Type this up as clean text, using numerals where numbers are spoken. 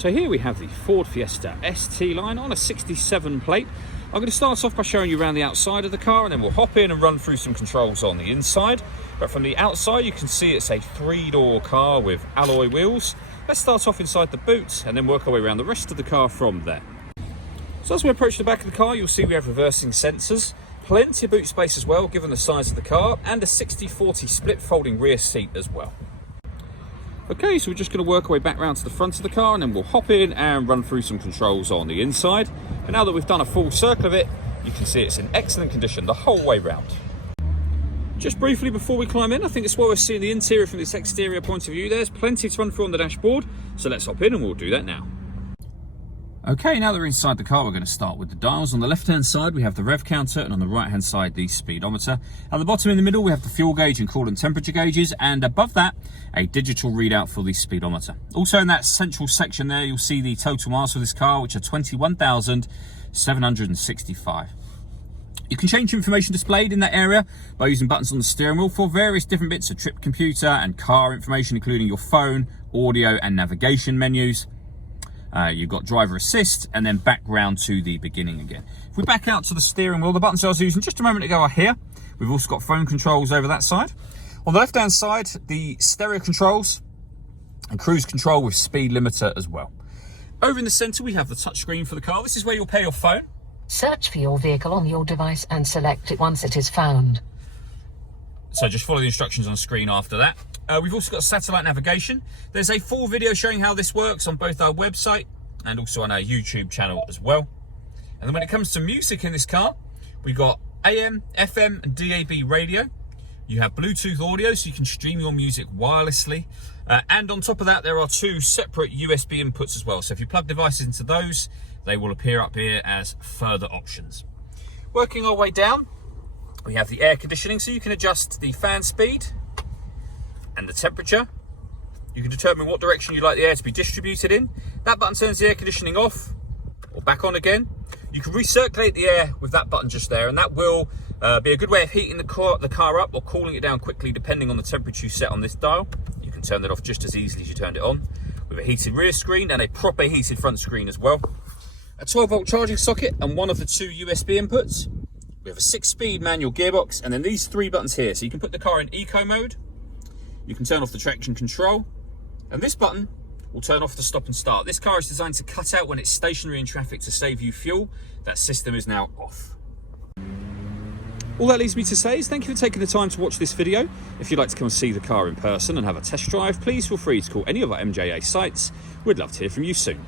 So here we have the Ford Fiesta ST line on a 67 plate. I'm going to start off by showing you around the outside of the car, and then we'll hop in and run through some controls on the inside. But from the outside you can see it's a 3-door car with alloy wheels. Let's start off inside the boot and then work our way around the rest of the car from there. So as we approach the back of the car, you'll see we have reversing sensors, plenty of boot space as well given the size of the car, and a 60/40 split folding rear seat as well. Okay, so we're just going to work our way back round to the front of the car, and then we'll hop in and run through some controls on the inside. But now that we've done a full circle of it, you can see it's in excellent condition the whole way round. Just briefly before we climb in, I think it's worth seeing the interior from this exterior point of view. There's plenty to run through on the dashboard, so let's hop in and we'll do that now. Okay, now that we're inside the car, we're going to start with the dials. On the left-hand side, we have the rev counter, and on the right-hand side, the speedometer. At the bottom in the middle, we have the fuel gauge and coolant temperature gauges, and above that, a digital readout for the speedometer. Also in that central section there, you'll see the total miles for this car, which are 21,765. You can change information displayed in that area by using buttons on the steering wheel for various different bits of trip computer and car information, including your phone, audio, and navigation menus. You've got driver assist, and then back round to the beginning again. If we back out to the steering wheel, the buttons I was using just a moment ago are here. We've also got phone controls over that side. On the left hand side, the stereo controls and cruise control with speed limiter as well. Over in the centre, we have the touchscreen for the car. This is where you'll pair your phone. Search for your vehicle on your device and select it once it is found. So just follow the instructions on screen after that. We've also got satellite navigation. There's a full video showing how this works on both our website and also on our YouTube channel as well. And then when it comes to music in this car, we've got AM, FM and DAB radio. You have Bluetooth audio, so you can stream your music wirelessly. And on top of that, there are 2 separate USB inputs as well. So if you plug devices into those, they will appear up here as further options. Working our way down, we have the air conditioning, so you can adjust the fan speed and the temperature. You can determine what direction you'd like the air to be distributed in. That button turns the air conditioning off or back on again. You can recirculate the air with that button just there, and that will be a good way of heating the car up or cooling it down quickly depending on the temperature you set on this dial. You can turn that off just as easily as you turned it on, with a heated rear screen and a proper heated front screen as well. A 12-volt charging socket and one of the 2 USB inputs. We have a 6-speed manual gearbox, and then these 3 buttons here. So you can put the car in eco mode, you can turn off the traction control, and this button will turn off the stop and start. This car is designed to cut out when it's stationary in traffic to save you fuel. That system is now off. All that leaves me to say is thank you for taking the time to watch this video. If you'd like to come and see the car in person and have a test drive, please feel free to call any of our MJA sites. We'd love to hear from you soon.